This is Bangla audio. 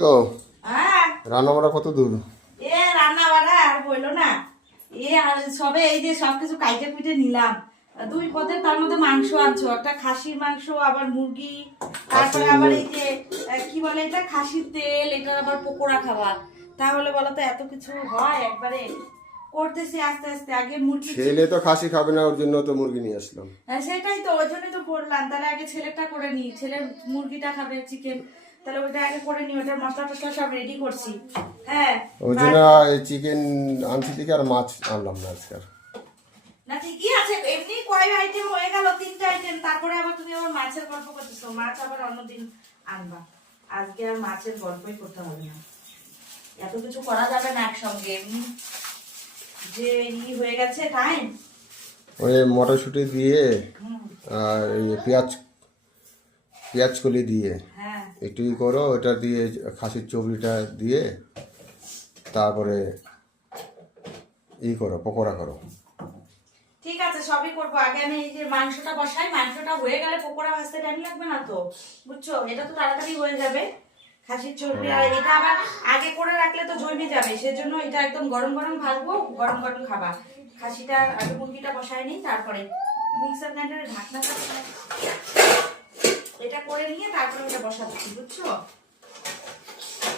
তো হ্যাঁ রান্না বান্না কত দূর? রান্না বাড়া আর বললো না। সবে এই যে সবকিছু কাইটে কুইটে নিলাম। দুই পদের তার মধ্যে মাংস আনছো, একটা খাসির মাংস, আবার মুরগি, তারপরে আবার এই যে কি বলে এটা, খাসির তেল, এটা আবার পকোড়া খাওয়া। তাহলে বলো তো এত কিছু হয় একবারে? করতেছি আস্তে আস্তে। আগে মুরগি ছেলে তো খাসি খাবে না, ওর জন্য তো মুরগি নিয়ে আসলাম। সেটাই তো, ওই জন্যই তো করলাম। তাহলে আগে ছেলেটা করে নি, ছেলের মুরগিটা খাবে চিকেন, তাহলে ওইটা আগে করে নি। ওটার মশলা টসলা সব রেডি করছি। হ্যাঁ ওই জন্য চিকেন আনছি থেকে আর মাছ আনলাম না আজকে আর। না ঠিকই আছে, এমনি কয় আইটেম হয়ে গেল, 3টা আইটেম। তারপরে আবার তুমি আবার মাছের গল্প করতেছো। মাছ আবার অন্যদিন আনবা, আজকে আর মাছের গল্পই করতে হবে না। এত কিছু করা যাবে না একসঙ্গে, এমনি যে হয়ে গেছে টাইম। ওই মটরশুঁটি দিয়ে আর এই পেঁয়াজ পেঁয়াজ কলি দিয়ে হ্যাঁ একটু করো, ওটা দিয়ে খাসির চর্বিটা দিয়ে তারপরে করো, পকোড়া করো। ঠিক আছে, সবই করবো। আগে আমি এই যে মাংসটা বসাই, মাংসটা হয়ে গেলে পকোড়া ভাজতে টাইম লাগবে না তো, বুঝছো? এটা তো তাড়াতাড়ি হয়ে যাবে। খাসির চর্বি আর এটা আবার আগে করে রাখলে তো জমে যাবে, সেজন্য এটা একদম গরম গরম ভাজবো, গরম গরম খাবা। খাসিটা আগে মুরগিটা বসায় নিই, তারপরে মিক্সার গ্রাইন্ডারে ঢাকনা এটা করে নিয়ে তারপরে ওটা বসাচ্ছি, বুঝছো?